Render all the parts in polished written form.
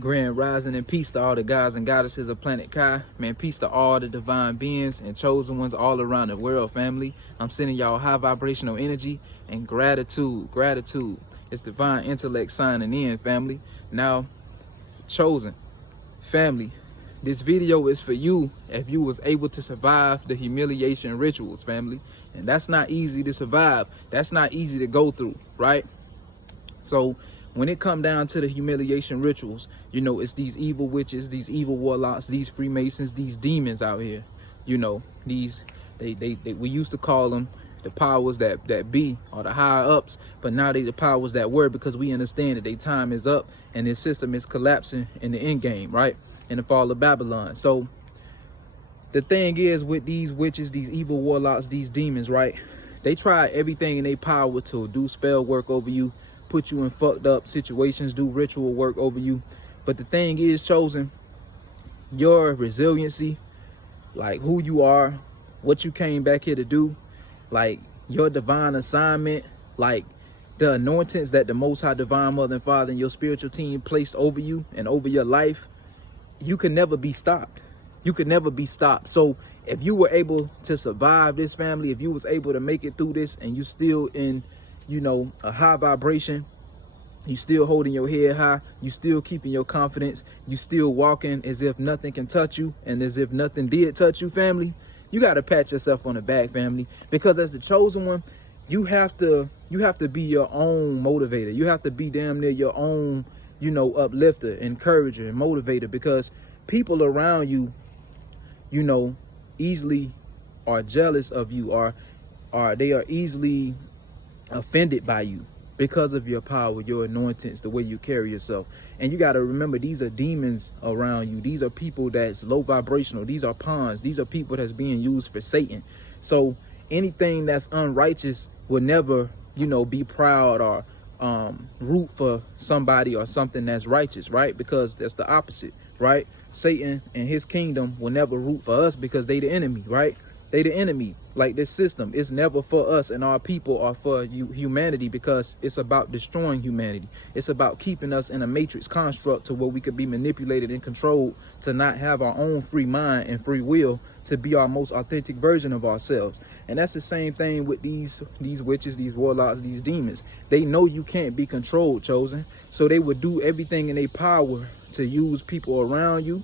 Grand rising and peace to all the gods and goddesses of planet Kai. Man, peace to all the divine beings and chosen ones all around the world, family. I'm sending y'all high vibrational energy and gratitude. Gratitude. It's divine intellect signing in, family. Now, chosen family, this video is for you if you was able to survive the humiliation rituals, family. And that's not easy to survive. That's not easy to go through, right? So when it come down to the humiliation rituals, you know, it's these evil witches, these evil warlocks, these Freemasons, these demons out here. You know, these we used to call them the powers that be, or the higher ups, but now they the powers that were, because we understand that their time is up and their system is collapsing in the end game, right? In the fall of Babylon. So the thing is with these witches, these evil warlocks, these demons, right? They try everything in their power to do spell work over you, put you in fucked up situations, do ritual work over you. But the thing is, chosen, your resiliency, like who you are, what you came back here to do, like your divine assignment, like the anointings that the Most High Divine Mother and Father and your spiritual team placed over you and over your life, you can never be stopped. You could never be stopped. So if you were able to survive this, family, if you was able to make it through this and you still in, you know, a high vibration, you still holding your head high, you still keeping your confidence, you still walking as if nothing can touch you and as if nothing did touch you, family, you got to pat yourself on the back, family, because as the chosen one, you have to be your own motivator. You have to be damn near your own, you know, uplifter, encourager, and motivator, because people around you, you know, easily are jealous of you, or they are easily offended by you because of your power, your anointings, the way you carry yourself. And you got to remember, these are demons around you. These are people that's low vibrational. These are pawns. These are people that's being used for Satan. So anything that's unrighteous will never, you know, be proud or root for somebody or something that's righteous, right? Because that's the opposite, right? Satan and his kingdom will never root for us because they the enemy, right? They the enemy. Like, this system is never for us and our people, or for humanity, because it's about destroying humanity. It's about keeping us in a matrix construct to where we could be manipulated and controlled to not have our own free mind and free will to be our most authentic version of ourselves. And that's the same thing with these witches, these warlocks, these demons. They know you can't be controlled, chosen. So they would do everything in their power to use people around you.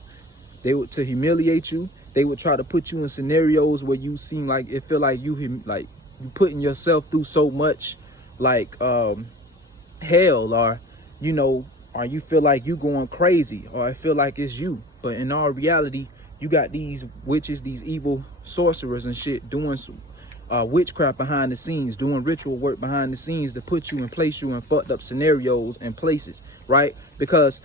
They would to humiliate you. They would try to put you in scenarios where you seem like it feel like you putting yourself through so much, like hell, or you know, or you feel like you going crazy, or I feel like it's you. But in all reality, you got these witches, these evil sorcerers and shit doing witchcraft behind the scenes, doing ritual work behind the scenes to put you and place you in fucked up scenarios and places, right? Because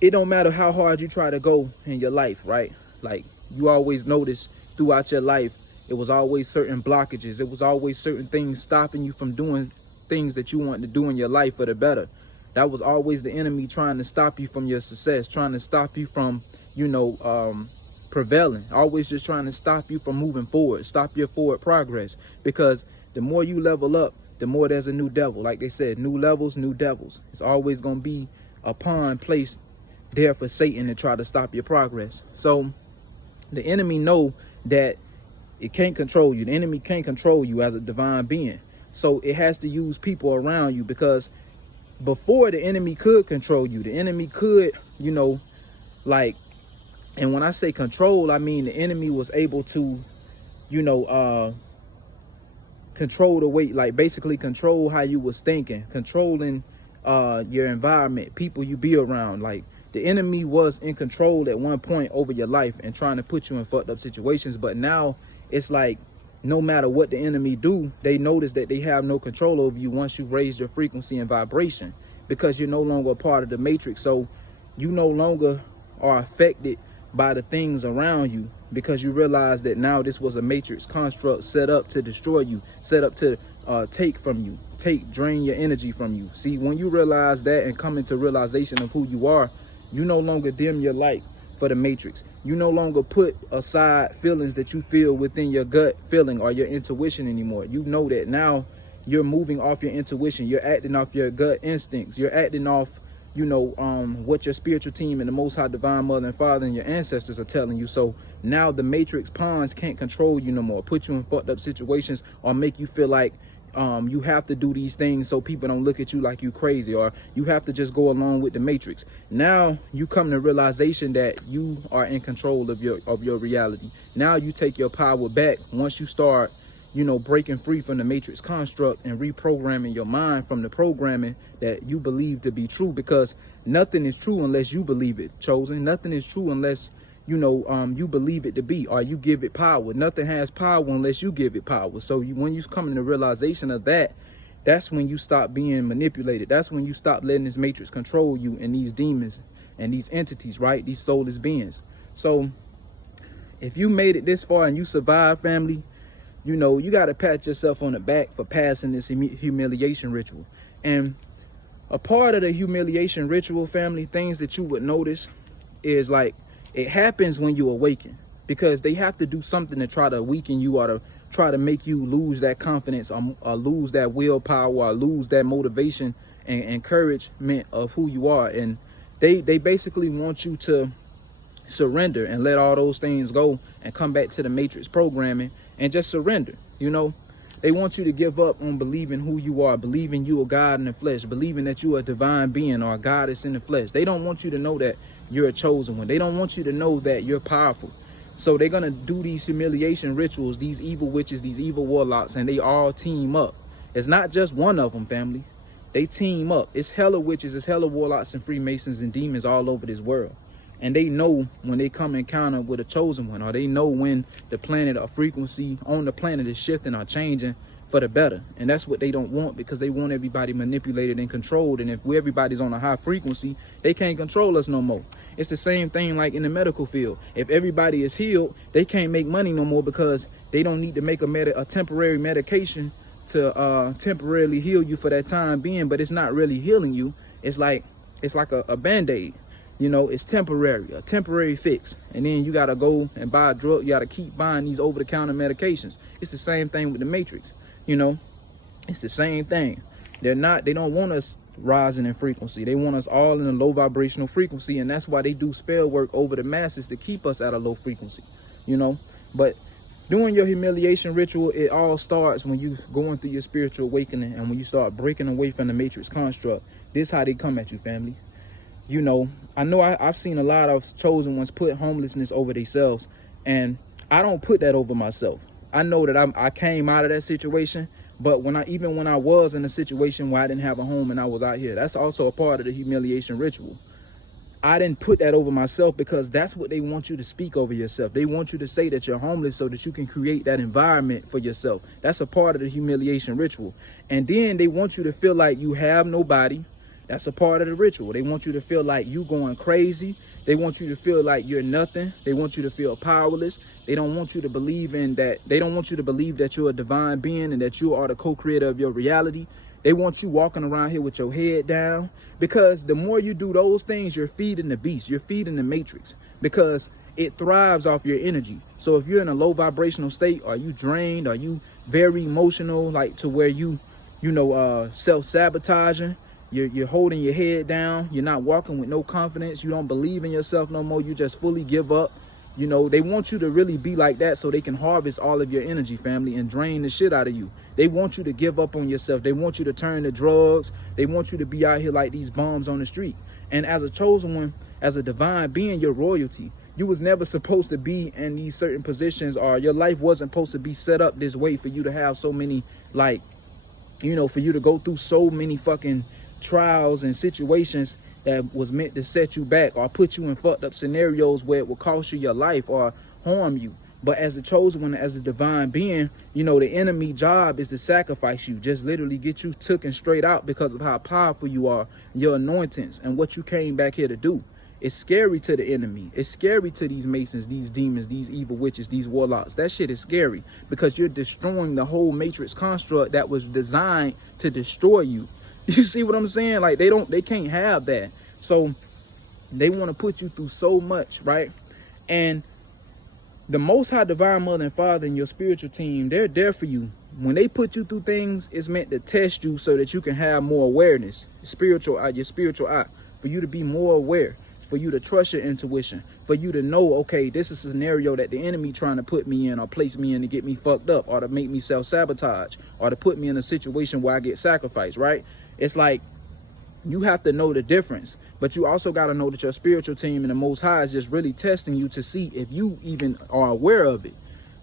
it don't matter how hard you try to go in your life, right? Like, you always notice throughout your life, it was always certain blockages. It was always certain things stopping you from doing things that you want to do in your life for the better. That was always the enemy trying to stop you from your success, trying to stop you from, you know, prevailing, always just trying to stop you from moving forward, stop your forward progress. Because the more you level up, the more there's a new devil. Like they said, new levels, new devils. It's always going to be a pawn placed there for Satan to try to stop your progress. So the enemy know that it can't control you. The enemy can't control you as a divine being. So it has to use people around you, because before the enemy could control you, the enemy could, you know, like, and when I say control, I mean the enemy was able to, you know, control the way, like basically control how you was thinking, controlling your environment, people you be around. Like, the enemy was in control at one point over your life and trying to put you in fucked up situations. But now it's like, no matter what the enemy do, they notice that they have no control over you once you raise your frequency and vibration, because you're no longer a part of the matrix. So you no longer are affected by the things around you, because you realize that now this was a matrix construct set up to destroy you, set up to take from you, drain your energy from you. See, when you realize that and come into realization of who you are, you no longer dim your light for the matrix. You no longer put aside feelings that you feel within your gut feeling or your intuition anymore. You know that now you're moving off your intuition. You're acting off your gut instincts. You're acting off, what your spiritual team and the Most High Divine Mother and Father and your ancestors are telling you. So now the Matrix pawns can't control you no more, put you in fucked up situations, or make you feel like you have to do these things so people don't look at you like you crazy, or you have to just go along with the Matrix. Now you come to realization that you are in control of your reality. Now you take your power back once you start breaking free from the Matrix construct and reprogramming your mind from the programming that you believe to be true, because nothing is true unless you believe it, chosen. Nothing is true unless you believe it to be, or you give it power. Nothing has power unless you give it power. So when you come to the realization of that, that's when you stop being manipulated. That's when you stop letting this Matrix control you and these demons and these entities, right? These soulless beings. So if you made it this far and you survived, family, you got to pat yourself on the back for passing this humiliation ritual. And a part of the humiliation ritual, family, things that you would notice is like, it happens when you awaken, because they have to do something to try to weaken you, or to try to make you lose that confidence, or lose that willpower, or lose that motivation and encouragement of who you are. And they basically want you to surrender and let all those things go and come back to the Matrix programming and just surrender. They want you to give up on believing who you are, believing you are God in the flesh, believing that you are a divine being or a goddess in the flesh. They don't want you to know that you're a chosen one. They don't want you to know that you're powerful. So they're going to do these humiliation rituals, these evil witches, these evil warlocks, and they all team up. It's not just one of them, family. They team up. It's hella witches, it's hella warlocks and Freemasons and demons all over this world. And they know when they come encounter with a chosen one, or they know when the planet or frequency on the planet is shifting or changing for the better. And that's what they don't want, because they want everybody manipulated and controlled. And if everybody's on a high frequency, they can't control us no more. It's the same thing like in the medical field. If everybody is healed, they can't make money no more, because they don't need to make a temporary medication to temporarily heal you for that time being, but it's not really healing you. It's like a Band-Aid. It's temporary, a temporary fix. And then you got to go and buy a drug. You got to keep buying these over-the-counter medications. It's the same thing with the Matrix. It's the same thing. They don't want us rising in frequency. They want us all in a low vibrational frequency. And that's why they do spell work over the masses, to keep us at a low frequency, But doing your humiliation ritual, it all starts when you going through your spiritual awakening and when you start breaking away from the Matrix construct. This is how they come at you, family. I know I've seen a lot of chosen ones put homelessness over themselves, and I don't put that over myself. I know that I came out of that situation, but when I was in a situation where I didn't have a home and I was out here, that's also a part of the humiliation ritual. I didn't put that over myself, because that's what they want you to speak over yourself. They want you to say that you're homeless so that you can create that environment for yourself. That's a part of the humiliation ritual. And then they want you to feel like you have nobody. That's a part of the ritual. They want you to feel like you going crazy. They want you to feel like you're nothing. They want you to feel powerless. They don't want you to believe They don't want you to believe that you're a divine being and that you are the co-creator of your reality. They want you walking around here with your head down, because the more you do those things, you're feeding the beast. You're feeding the Matrix, because it thrives off your energy. So if you're in a low vibrational state, are you drained? Are you very emotional, like to where self-sabotaging? You're holding your head down. You're not walking with no confidence. You don't believe in yourself no more. You just fully give up. They want you to really be like that so they can harvest all of your energy, family, and drain the shit out of you. They want you to give up on yourself. They want you to turn to drugs. They want you to be out here like these bums on the street. And as a chosen one, as a divine being, your royalty, you was never supposed to be in these certain positions, or your life wasn't supposed to be set up this way for you to have so many, for you to go through so many fucking trials and situations that was meant to set you back or put you in fucked up scenarios where it will cost you your life or harm you. But as the chosen one, as a divine being, the enemy job is to sacrifice you, just literally get you taken straight out because of how powerful you are, your anointings, and what you came back here to do. It's scary to the enemy. It's scary to these Masons, these demons, these evil witches, these warlocks. That shit is scary, because you're destroying the whole Matrix construct that was designed to destroy you. You see what I'm saying? Like they can't have that. So they want to put you through so much, right? And the Most High Divine Mother and Father and your spiritual team, they're there for you. When they put you through things, it's meant to test you so that you can have more awareness, your spiritual eye, for for you to be more aware, for you to trust your intuition, for you to know, okay, this is a scenario that the enemy trying to put me in or place me in to get me fucked up or to make me self-sabotage or to put me in a situation where I get sacrificed, right? It's like you have to know the difference, but you also got to know that your spiritual team and the Most High is just really testing you to see if you even are aware of it.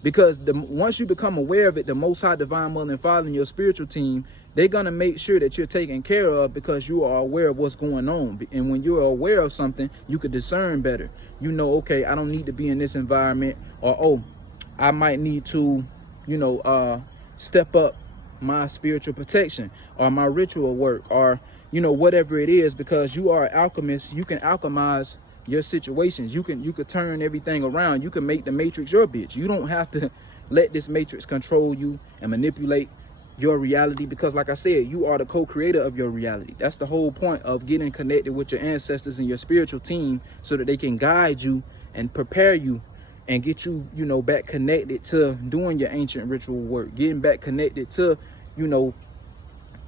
Because once you become aware of it, the Most High, Divine Mother and Father and your spiritual team, they're going to make sure that you're taken care of because you are aware of what's going on. And when you're aware of something, you can discern better. You know, okay, I don't need to be in this environment, or, oh, I might need to, step up my spiritual protection or my ritual work or, whatever it is, because you are an alchemist. You can alchemize your situations. You could turn everything around. You can make the matrix your bitch. You don't have to let this matrix control you and manipulate your reality, because like I said, you are the co-creator of your reality. That's the whole point of getting connected with your ancestors and your spiritual team, so that they can guide you and prepare you and get you, back connected to doing your ancient ritual work, getting back connected to,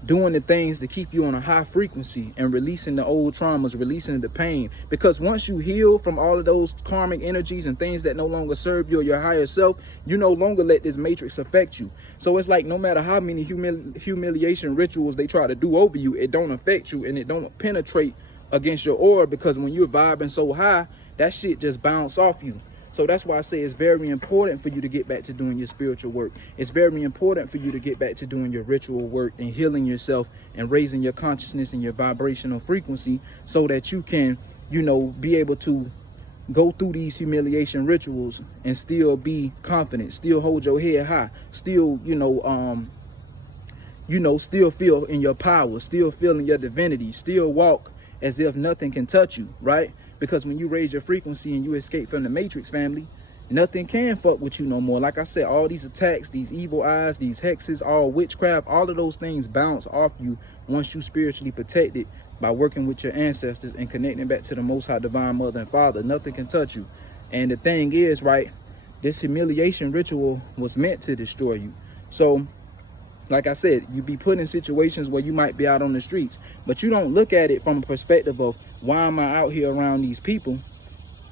doing the things to keep you on a high frequency and releasing the old traumas, releasing the pain. Because once you heal from all of those karmic energies and things that no longer serve you or your higher self, you no longer let this matrix affect you. So it's like no matter how many humiliation rituals they try to do over you, it don't affect you and it don't penetrate against your aura, because when you're vibing so high, that shit just bounce off you. So that's why I say it's very important for you to get back to doing your spiritual work. It's very important for you to get back to doing your ritual work and healing yourself and raising your consciousness and your vibrational frequency, so that you can, be able to go through these humiliation rituals and still be confident, still hold your head high, still, still feel in your power, still feel in your divinity, still walk as if nothing can touch you, right? Because when you raise your frequency and you escape from the matrix, family, nothing can fuck with you no more. Like I said, all these attacks, these evil eyes, these hexes, all witchcraft, all of those things bounce off you once you spiritually protected by working with your ancestors and connecting back to the Most High, Divine Mother and Father. Nothing can touch you. And the thing is, right, this humiliation ritual was meant to destroy you. So, like I said, you be put in situations where you might be out on the streets, but you don't look at it from a perspective of, why am I out here around these people?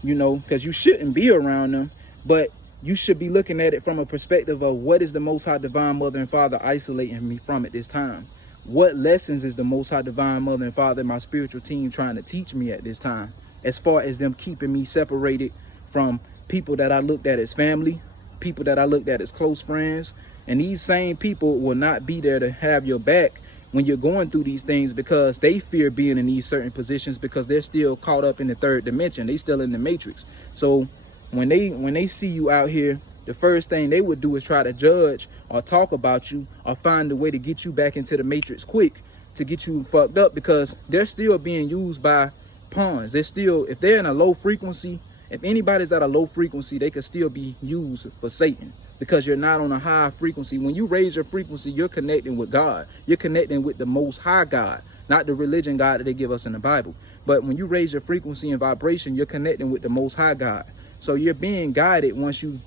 Because you shouldn't be around them, but you should be looking at it from a perspective of, what is the Most High, Divine Mother and Father isolating me from at this time? What lessons is the Most High, Divine Mother and Father and my spiritual team trying to teach me at this time, as far as them keeping me separated from people that I looked at as family, people that I looked at as close friends? And these same people will not be there to have your back when you're going through these things, because they fear being in these certain positions, because they're still caught up in the third dimension. They still in the matrix. So when they see you out here, the first thing they would do is try to judge or talk about you or find a way to get you back into the matrix quick, to get you fucked up, because they're still being used by pawns. They're still, if they're in a low frequency, if anybody's at a low frequency, they could still be used for Satan, because you're not on a high frequency. When you raise your frequency, you're connecting with God. You're connecting with the Most High God, not the religion God that they give us in the Bible. But when you raise your frequency and vibration, you're connecting with the Most High God. So you're being guided once you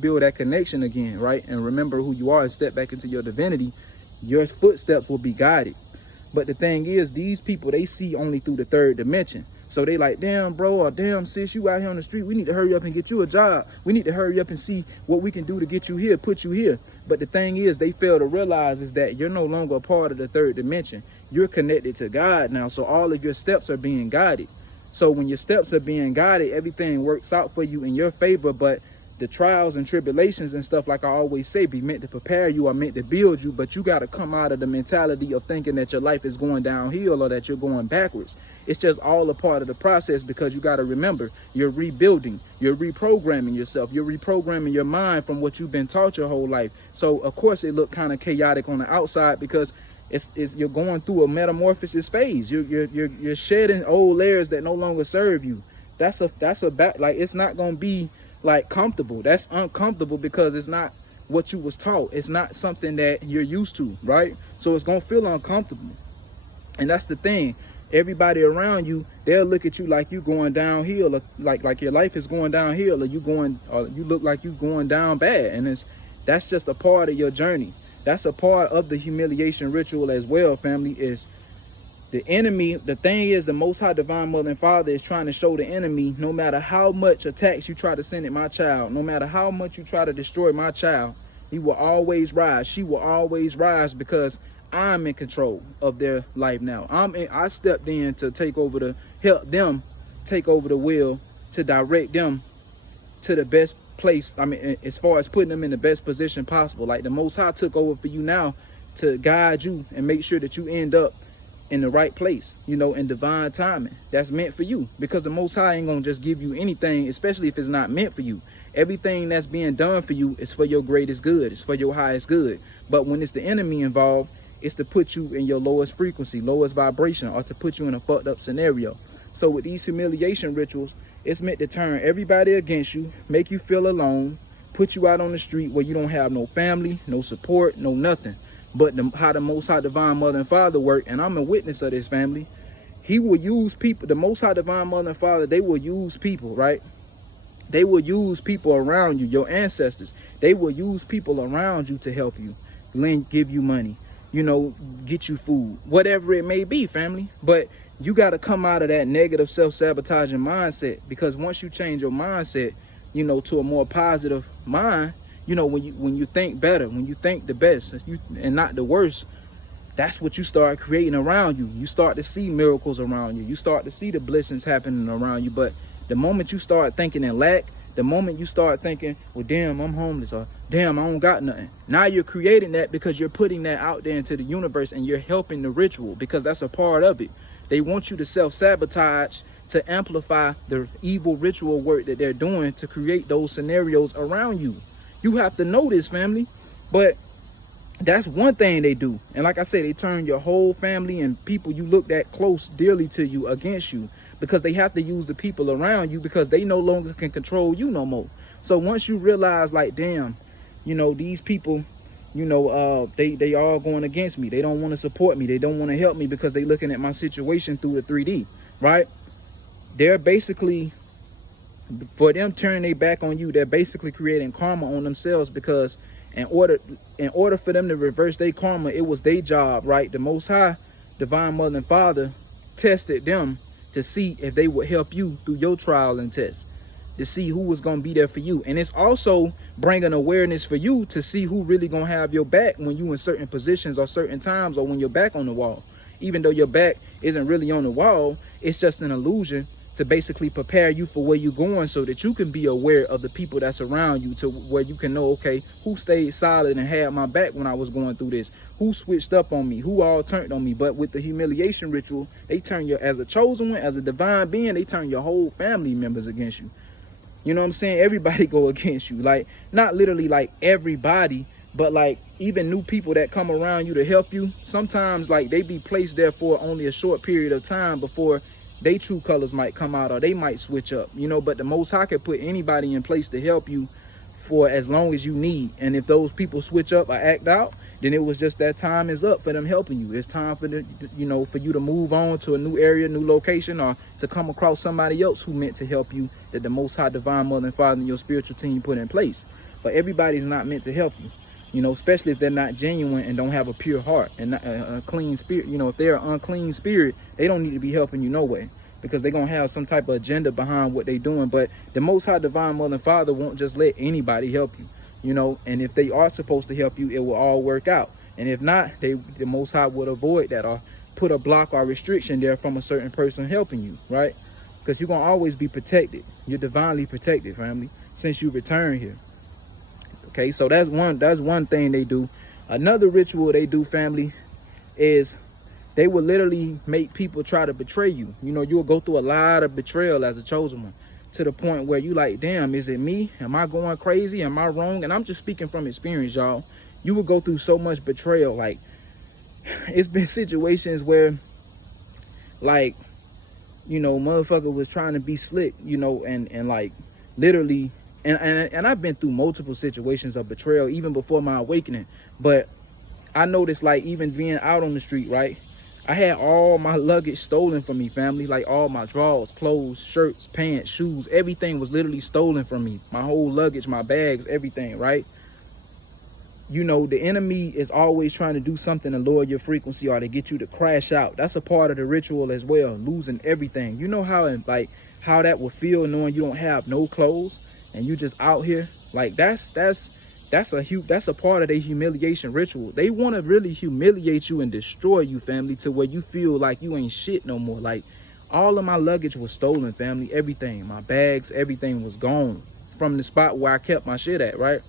build that connection again, right? And remember who you are and step back into your divinity, your footsteps will be guided. But the thing is, these people, they see only through the third dimension. So they like, damn, bro, or damn, sis, you out here on the street. We need to hurry up and get you a job. We need to hurry up and see what we can do to get you here, put you here. But the thing is, they fail to realize is that you're no longer a part of the third dimension. You're connected to God now. So all of your steps are being guided. So when your steps are being guided, everything works out for you in your favor. But the trials and tribulations and stuff, like I always say, be meant to prepare you or meant to build you. But you got to come out of the mentality of thinking that your life is going downhill or that you're going backwards. It's just all a part of the process, because you got to remember, you're rebuilding, you're reprogramming yourself, you're reprogramming your mind from what you've been taught your whole life. So of course it looked kind of chaotic on the outside, because it's you're going through a metamorphosis phase. You're shedding old layers that no longer serve you. That's like, it's not going to be like comfortable. That's uncomfortable, because it's not what you was taught. It's not something that you're used to, right? So it's gonna feel uncomfortable. And that's the thing. Everybody around you, they'll look at you like you going downhill, or like your life is going downhill, or you look like you going down bad. And that's just a part of your journey. That's a part of the humiliation ritual as well, family, is The enemy, the thing is, the Most High Divine Mother and Father is trying to show the enemy, no matter how much attacks you try to send at my child, no matter how much you try to destroy my child, he will always rise. She will always rise, because I'm in control of their life now. I stepped in to take over, to help them take over the wheel, to direct them to the best place. I mean, as far as putting them in the best position possible. Like, the Most High took over for you now to guide you and make sure that you end up in the right place, you know, in divine timing that's meant for you. Because the Most High ain't gonna just give you anything, especially if it's not meant for you. Everything that's being done for you is for your greatest good. It's for your highest good. But when it's the enemy involved, it's to put you in your lowest frequency, lowest vibration, or to put you in a fucked up scenario. So with these humiliation rituals, it's meant to turn everybody against you, make you feel alone, put you out on the street where you don't have no family, no support, no nothing. But how the Most High Divine Mother and Father work, and I'm a witness of this, family, he will use people. The Most High Divine Mother and Father, they will use people, right? They will use people around you, your ancestors. They will use people around you to help you, give you money, you know, get you food, whatever it may be, family. But you got to come out of that negative self-sabotaging mindset, because once you change your mindset, you know, to a more positive mind, you know, when you think better, when you think the best and not the worst, that's what you start creating around you. You start to see miracles around you. You start to see the blessings happening around you. But the moment you start thinking in lack, the moment you start thinking, well, damn, I'm homeless, or damn, I don't got nothing. Now you're creating that, because you're putting that out there into the universe, and you're helping the ritual, because that's a part of it. They want you to self-sabotage to amplify the evil ritual work that they're doing to create those scenarios around you. You have to know this, family. But that's one thing they do. And like I said, they turn your whole family and people you looked at close dearly to you against you, because they have to use the people around you, because they no longer can control you no more. So once you realize, like, damn, you know, these people, you know, they all going against me. They don't want to support me. They don't want to help me, because they looking at my situation through the 3D, right? They're basically, for them turning their back on you, they're basically creating karma on themselves, because in order for them to reverse their karma, it was their job, right? The Most High Divine Mother and Father tested them to see if they would help you through your trial and test, to see who was going to be there for you. And it's also bringing awareness for you to see who really going to have your back when you in certain positions or certain times, or when you're back on the wall. Even though your back isn't really on the wall, it's just an illusion to basically prepare you for where you're going, so that you can be aware of the people that's around you, to where you can know, okay, who stayed solid and had my back when I was going through this, who switched up on me, who all turned on me. But with the humiliation ritual, they turn you, as a chosen one, as a divine being, they turn your whole family members against you. You know what I'm saying? Everybody go against you. Like, not literally like everybody, but like even new people that come around you to help you, sometimes like they be placed there for only a short period of time before they true colors might come out, or they might switch up, you know. But the Most High can put anybody in place to help you for as long as you need. And if those people switch up or act out, then it was just that time is up for them helping you. It's time for the, you know, for you to move on to a new area, new location, or to come across somebody else who meant to help you, that the Most High Divine Mother and Father and your spiritual team put in place. But everybody's not meant to help you, you know, especially if they're not genuine and don't have a pure heart and not a clean spirit. You know, if they're an unclean spirit, they don't need to be helping you no way, because they're going to have some type of agenda behind what they're doing. But the Most High Divine Mother and Father won't just let anybody help you, you know. And if they are supposed to help you, it will all work out. And if not, the Most High would avoid that, or put a block or restriction there from a certain person helping you, right? Because you're going to always be protected. You're divinely protected, family, since you return here. Okay, so that's one thing they do. Another ritual they do, family, is they will literally make people try to betray you. You know, you'll go through a lot of betrayal as a chosen one, to the point where you like, damn, is it me? Am I going crazy? Am I wrong? And I'm just speaking from experience, y'all. You will go through so much betrayal. Like, it's been situations where, like, you know, motherfucker was trying to be slick, you know, and like literally, and I've been through multiple situations of betrayal even before my awakening. But I noticed, like, even being out on the street, right, I had all my luggage stolen from me, family. Like, all my drawers, clothes, shirts, pants, shoes, everything was literally stolen from me. My whole luggage, my bags, everything, right? you know, the enemy is always trying to do something to lower your frequency or to get you to crash out. That's a part of the ritual as well, losing everything. You know how, like, how that would feel knowing you don't have no clothes and you just out here? Like, that's a part of their humiliation ritual. They want to really humiliate you and destroy you, family, to where you feel like you ain't shit no more. Like, all of my luggage was stolen, family. Everything, my bags, everything was gone from the spot where I kept my shit at, right?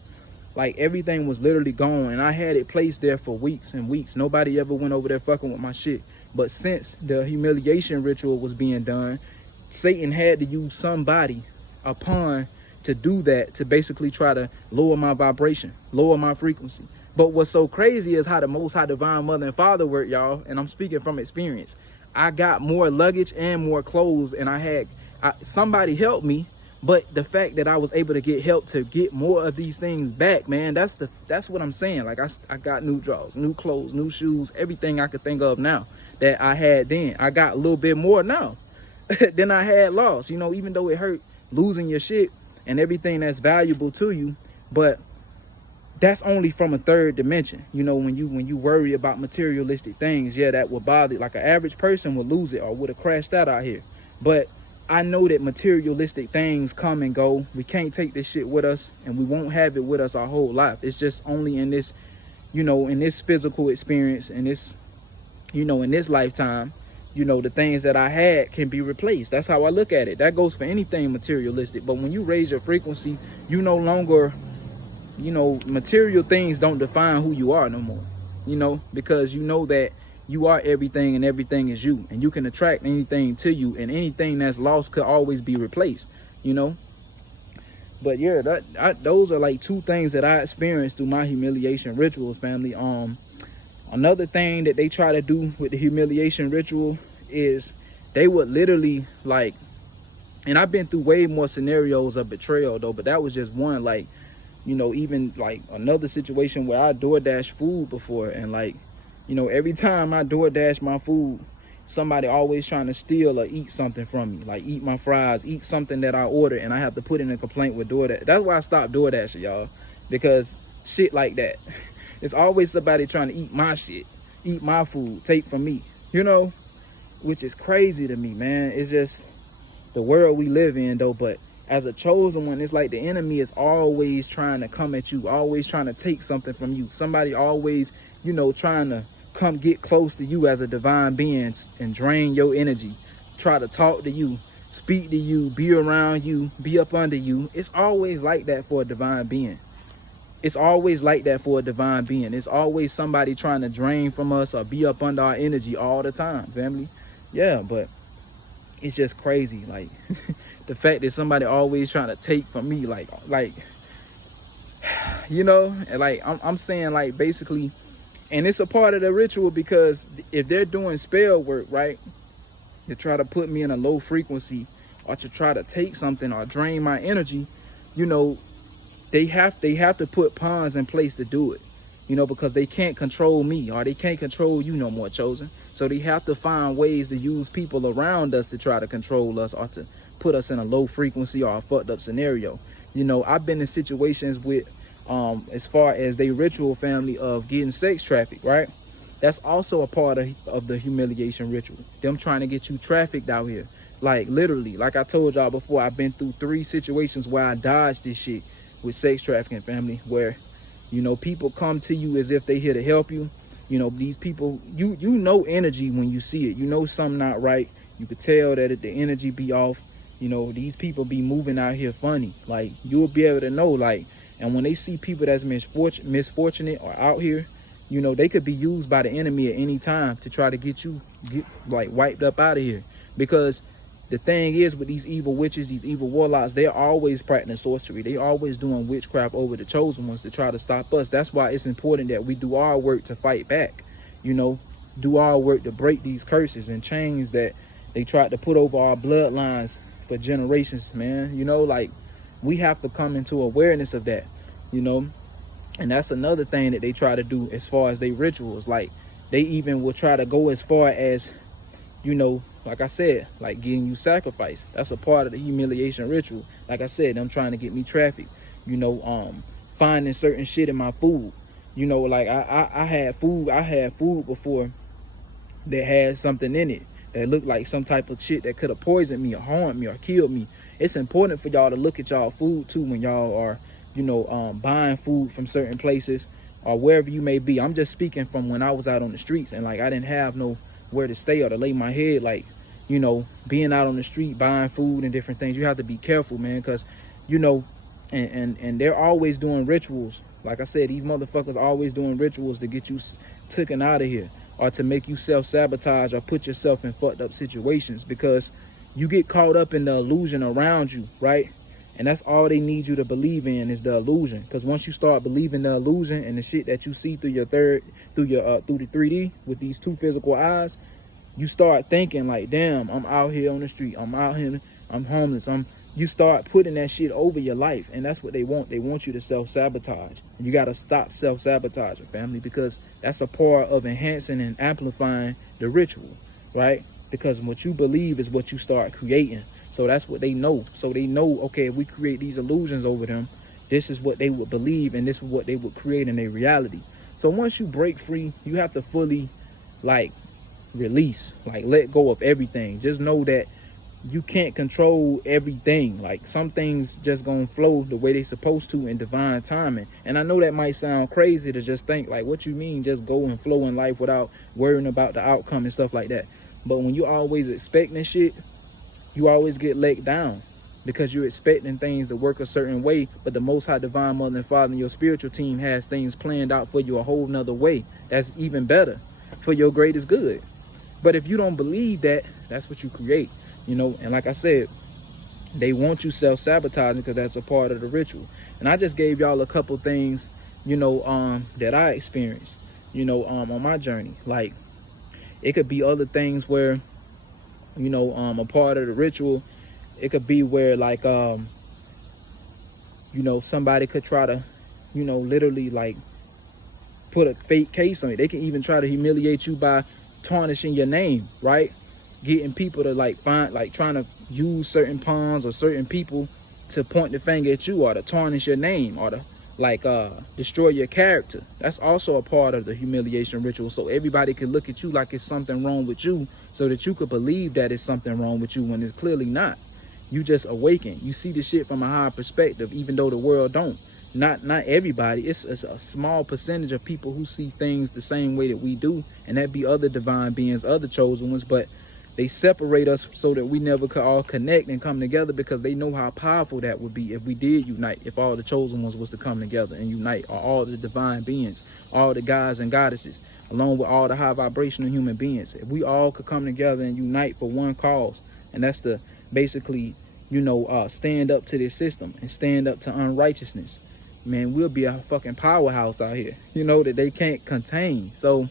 Like, everything was literally gone, and I had it placed there for weeks and weeks. Nobody ever went over there fucking with my shit. But since the humiliation ritual was being done, Satan had to use somebody, a pawn, to do that, to basically try to lower my vibration, lower my frequency. But what's so crazy is how the Most High Divine Mother and Father work, y'all, and I'm speaking from experience. I got more luggage and more clothes, and somebody helped me. But the fact that I was able to get help to get more of these things back, man, that's what I'm saying. Like, I got new drawers, new clothes, new shoes, everything I could think of now that I had then. I got a little bit more now than I had lost, you know, even though it hurt losing your shit and everything that's valuable to you. But that's only from a third dimension. You know, when you worry about materialistic things, yeah, that will bother you. Like, an average person would lose it or would have crashed out here. But I know that materialistic things come and go. We can't take this shit with us, and we won't have it with us our whole life. It's just only in this, you know, in this physical experience, in this, you know, in this lifetime, you know, the things that I had can be replaced. That's how I look at it. That goes for anything materialistic. But when you raise your frequency, you no longer, you know, material things don't define who you are no more, you know, because you know that you are everything and everything is you, and you can attract anything to you, and anything that's lost could always be replaced, you know. But yeah, those are like two things that I experienced through my humiliation rituals, family. Another thing that they try to do with the humiliation ritual is they would literally, like, and I've been through way more scenarios of betrayal though, but that was just one. Like, you know, even like another situation where I DoorDash food before, and like, you know, every time I DoorDash my food, somebody always trying to steal or eat something from me, like eat my fries, eat something that I ordered, and I have to put in a complaint with DoorDash. That's why I stopped DoorDashing, y'all, because shit like that. It's always somebody trying to eat my shit, eat my food, take from me, you know, which is crazy to me, man. It's just the world we live in, though. But as a chosen one, it's like the enemy is always trying to come at you, always trying to take something from you. Somebody always, you know, trying to come get close to you as a divine being and drain your energy, try to talk to you, speak to you, be around you, be up under you. It's always like that for a divine being. It's always like that for a divine being. It's always somebody trying to drain from us or be up under our energy all the time, family. Yeah, but it's just crazy. Like, the fact that somebody always trying to take from me, like, you know, like I'm saying, like, basically. And it's a part of the ritual, because if they're doing spell work, right, to try to put me in a low frequency or to try to take something or drain my energy, you know, they have to put pawns in place to do it, you know, because they can't control me or they can't control you no more, chosen. So they have to find ways to use people around us to try to control us or to put us in a low frequency or a fucked up scenario. You know, I've been in situations with, as far as they ritual, family, of getting sex trafficked, right? That's also a part of the humiliation ritual. Them trying to get you trafficked out here. Like, literally, like I told y'all before, I've been through 3 situations where I dodged this shit with sex trafficking, family, where, you know, people come to you as if they here to help you. You know, these people, you know energy when you see it. You know something not right. You could tell that the energy be off. You know, these people be moving out here funny. Like, you'll be able to know, like, and when they see people that's misfortunate or out here, you know, they could be used by the enemy at any time to try to get like wiped up out of here. Because the thing is, with these evil witches, these evil warlocks, they're always practicing sorcery. They always doing witchcraft over the chosen ones to try to stop us. That's why it's important that we do our work to fight back, you know, do our work to break these curses and chains that they tried to put over our bloodlines for generations, man. You know, like, we have to come into awareness of that, you know. And that's another thing that they try to do as far as they rituals. Like, they even will try to go as far as, you know, like I said, like getting you sacrificed. That's a part of the humiliation ritual. Like I said, them trying to get me trafficked, you know, finding certain shit in my food, You know, like I had food before that had something in it that looked like some type of shit that could have poisoned me or harmed me or killed me. It's important for y'all to look at y'all food too when y'all are, buying food from certain places or wherever you may be. I'm just speaking from when I was out on the streets and like I didn't have nowhere to stay or to lay my head. Like, being out on the street buying food and different things, you have to be careful, man, because and they're always doing rituals. Like I said, these motherfuckers always doing rituals to get you taken out of here or to make you self-sabotage or put yourself in fucked up situations, because you get caught up in the illusion around you, right? And that's all they need you to believe in is the illusion. Because once you start believing the illusion and the shit that you see through the 3D with these two physical eyes, you start thinking like, damn, I'm out here on the street, I'm out here, I'm homeless, you start putting that shit over your life. And that's what they want. They want you to self-sabotage. And you got to stop self-sabotaging, family, because that's a part of enhancing and amplifying the ritual, right? Because what you believe is what you start creating. So that's what they know. So they know, okay, if we create these illusions over them, this is what they would believe and this is what they would create in their reality. So once you break free, you have to fully release, let go of everything. Just know that you can't control everything. Like, some things just gonna flow the way they supposed to in divine timing. And I know that might sound crazy to just think like, what you mean just go and flow in life without worrying about the outcome and stuff like that. But when you always expecting shit, you always get let down because you're expecting things to work a certain way. But the Most High Divine Mother and Father and your spiritual team has things planned out for you a whole nother way. That's even better for your greatest good. But if you don't believe that, that's what you create. And like I said, they want you self-sabotaging because that's a part of the ritual. And I just gave y'all a couple things, that I experienced, on my journey. Like, it could be other things where, a part of the ritual, it could be where somebody could try to, literally put a fake case on it. They can even try to humiliate you by tarnishing your name, right? Getting people to trying to use certain pawns or certain people to point the finger at you or to tarnish your name or to destroy your character. That's also a part of the humiliation ritual. So everybody can look at you like it's something wrong with you, so that you could believe that it's something wrong with you when it's clearly not. You just awaken. You see the shit from a higher perspective, even though the world don't. Not everybody. It's a small percentage of people who see things the same way that we do, and that be other divine beings, other chosen ones, but they separate us so that we never could all connect and come together, because they know how powerful that would be if we did unite, if all the chosen ones was to come together and unite, or all the divine beings, all the gods and goddesses, along with all the high vibrational human beings. If we all could come together and unite for one cause, and that's to basically, stand up to this system and stand up to unrighteousness, man, we'll be a fucking powerhouse out here, that they can't contain. So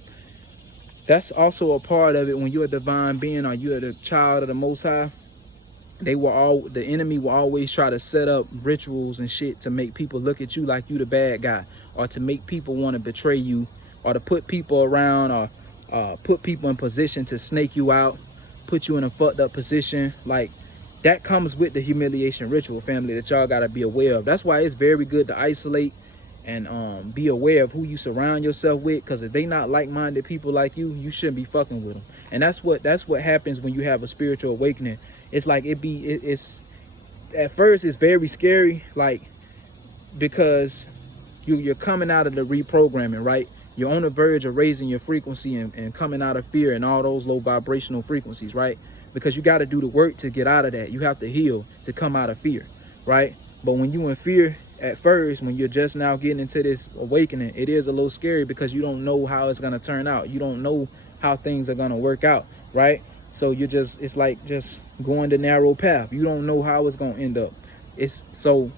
that's also a part of it. When you're a divine being or you're the child of the Most High, the enemy will always try to set up rituals and shit to make people look at you like you the bad guy, or to make people want to betray you, or to put people around, or put people in position to snake you out, put you in a fucked up position. Like, that comes with the humiliation ritual, family, that y'all got to be aware of. That's why it's very good to isolate and be aware of who you surround yourself with, because if they not like-minded people like you shouldn't be fucking with them. And that's what happens when you have a spiritual awakening. It's like it's at first it's very scary, because you're coming out of the reprogramming, right? You're on the verge of raising your frequency and coming out of fear and all those low vibrational frequencies, right? Because you got to do the work to get out of that. You have to heal to come out of fear, right? But when you in fear at first, when you're just now getting into this awakening, it is a little scary because you don't know how it's going to turn out. You don't know how things are going to work out, right? So it's like just going the narrow path. You don't know how it's going to end up. So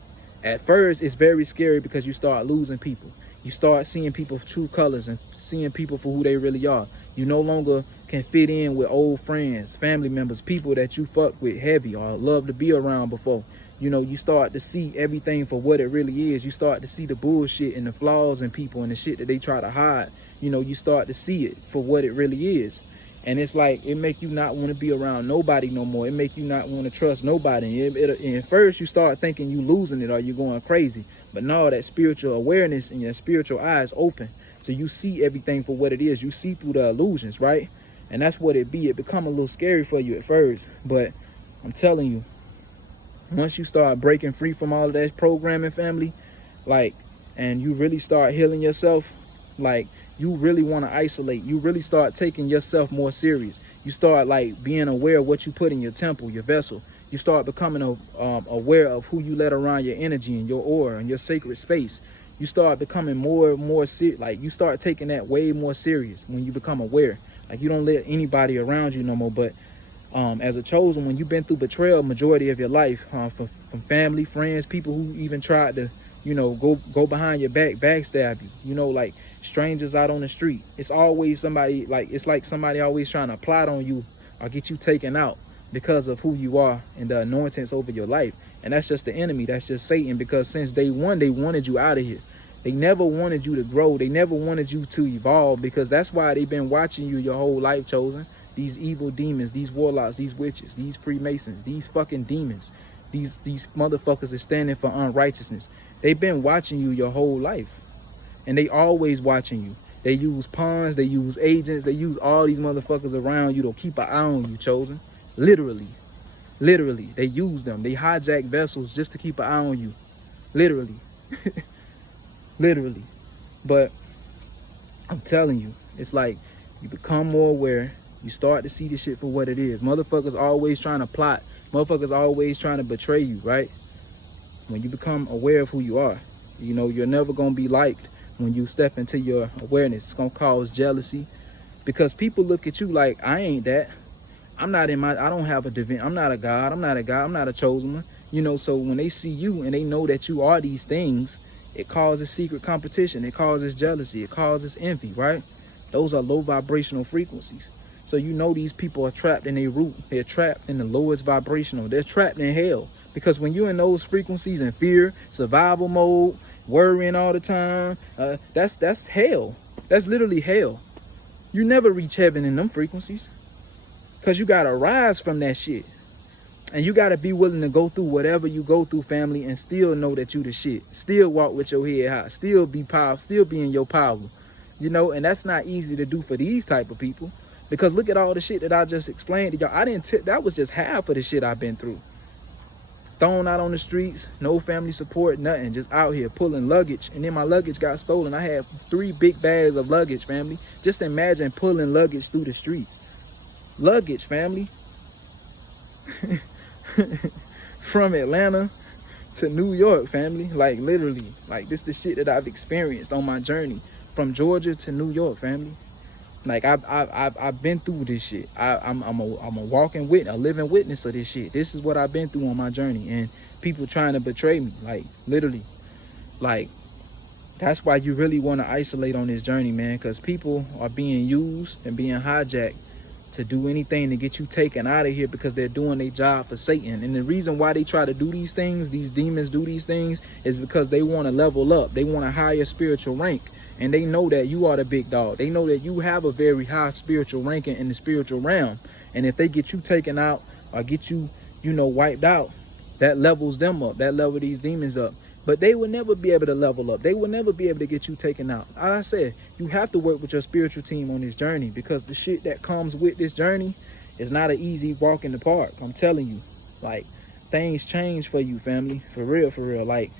at first, it's very scary because you start losing people. You start seeing people's true colors and seeing people for who they really are. You no longer can fit in with old friends, family members, people that you fuck with heavy or love to be around before. You start to see everything for what it really is. You start to see the bullshit and the flaws in people and the shit that they try to hide. You start to see it for what it really is. And it's like, it make you not want to be around nobody no more. It make you not want to trust nobody. And at first you start thinking you losing it or you going crazy. But no, that spiritual awareness and your spiritual eyes open. So you see everything for what it is. You see through the illusions, right? And that's what it be. It become a little scary for you at first. But I'm telling you, once you start breaking free from all of that programming, family, like, and you really start healing yourself, like, you really want to isolate. You really start taking yourself more serious. You start like being aware of what you put in your temple, your vessel. You start becoming aware of who you let around your energy and your aura and your sacred space. You start becoming more and more like you start taking that way more serious when you become aware. Like you don't let anybody around you no more. But as a chosen, when you've been through betrayal majority of your life, from family, friends, people who even tried to, you know, go behind your back, backstab you, you know, like strangers out on the street. It's always somebody, like, it's like somebody always trying to plot on you or get you taken out because of who you are and the anointings over your life. And that's just the enemy. That's just Satan, because since day one, they wanted you out of here. They never wanted you to grow. They never wanted you to evolve, because that's why they've been watching you your whole life, chosen. These evil demons, these warlocks, these witches, these Freemasons, these fucking demons, these motherfuckers are standing for unrighteousness. They've been watching you your whole life. And they always watching you. They use pawns, they use agents, they use all these motherfuckers around you to keep an eye on you, chosen. Literally. Literally. They use them. They hijack vessels just to keep an eye on you. Literally. Literally. But I'm telling you, it's like you become more aware. You start to see this shit for what it is. Motherfuckers always trying to plot. Motherfuckers always trying to betray you, right? When you become aware of who you are, you know, you're never going to be liked. When you step into your awareness, it's going to cause jealousy, because people look at you like, I ain't that. I'm not I don't have a divine, I'm not a God, I'm not a chosen one. You know, so when they see you and they know that you are these things, it causes secret competition. It causes jealousy. It causes envy, right? Those are low vibrational frequencies. So you know these people are trapped in their root. They're trapped in the lowest vibrational. They're trapped in hell. Because when you're in those frequencies in fear, survival mode, worrying all the time, that's hell. That's literally hell. You never reach heaven in them frequencies, because you got to rise from that shit. And you got to be willing to go through whatever you go through, family, and still know that you the shit. Still walk with your head high. Still be powerful. Still be in your power. You know, and that's not easy to do for these type of people. Because look at all the shit that I just explained to y'all. That was just half of the shit I've been through. Thrown out on the streets, no family support, nothing, just out here pulling luggage. And then my luggage got stolen. I had 3 big bags of luggage, family. Just imagine pulling luggage through the streets. Luggage, family. From Atlanta to New York, family. Like literally, like this the shit that I've experienced on my journey from Georgia to New York, family. Like I've been through this shit. I'm a walking witness, a living witness of this shit. This is what I've been through on my journey, and people trying to betray me, like literally. Like that's why you really want to isolate on this journey, man, because people are being used and being hijacked to do anything to get you taken out of here, because they're doing their job for Satan. And the reason why they try to do these things, these demons do these things, is because they want to level up. They want a higher spiritual rank. And they know that you are the big dog. They know that you have a very high spiritual ranking in the spiritual realm. And if they get you taken out or get you, you know, wiped out, that levels them up. That levels these demons up. But they will never be able to level up. They will never be able to get you taken out. Like I said, you have to work with your spiritual team on this journey, because the shit that comes with this journey is not an easy walk in the park. I'm telling you, like, things change for you, family. For real, for real. Like,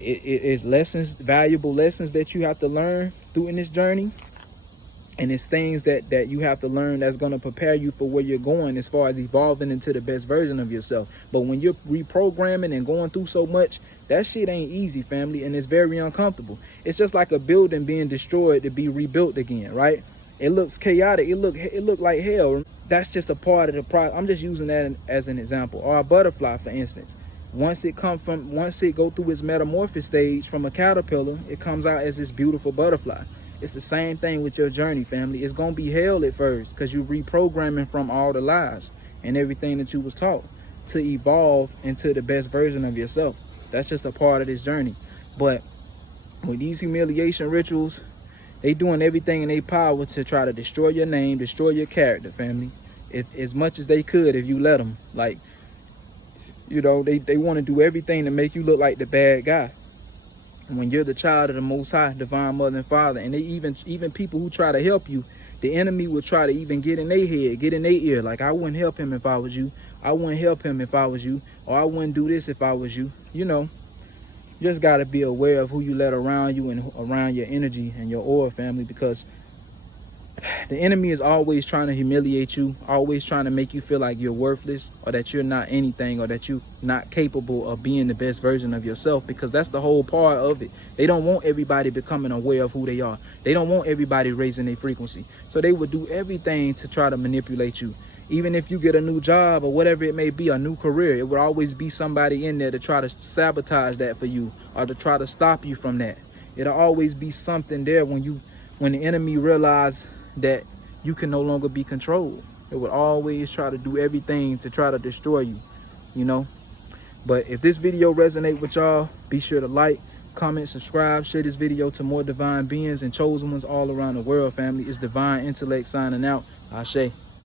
it is lessons, valuable lessons that you have to learn through in this journey. And it's things that you have to learn that's going to prepare you for where you're going as far as evolving into the best version of yourself. But when you're reprogramming and going through so much, that shit ain't easy, family, and it's very uncomfortable. It's just like a building being destroyed to be rebuilt again, right? It looks chaotic. It look like hell. That's just a part of the process. I'm just using that as an example. Or a butterfly, for instance. Once it go through its metamorphosis stage from a caterpillar, it comes out as this beautiful butterfly. It's the same thing with your journey, family. It's going to be hell at first, because you're reprogramming from all the lies and everything that you was taught to evolve into the best version of yourself. That's just a part of this journey. But with these humiliation rituals, They doing everything in their power to try to destroy your name, destroy your character, family. If, as much as they could, if you let them. Like, you know, they want to do everything to make you look like the bad guy. When you're the child of the Most High, divine mother and father, and they even people who try to help you, the enemy will try to even get in their head, get in their ear. Like, I wouldn't help him if I was you. I wouldn't help him if I was you. Or I wouldn't do this if I was you. You know, you just got to be aware of who you let around you and around your energy and your aura, family, because the enemy is always trying to humiliate you, always trying to make you feel like you're worthless or that you're not anything or that you're not capable of being the best version of yourself, because that's the whole part of it. They don't want everybody becoming aware of who they are. They don't want everybody raising their frequency. So they would do everything to try to manipulate you. Even if you get a new job or whatever it may be, a new career, it would always be somebody in there to try to sabotage that for you or to try to stop you from that. It'll always be something there when the enemy realizes that you can no longer be controlled. It would always try to do everything to try to destroy you, you know. But if this video resonates with y'all, be sure to like, comment, subscribe, share this video to more divine beings and chosen ones all around the world, family. It's Divine Intellect signing out. Ashe.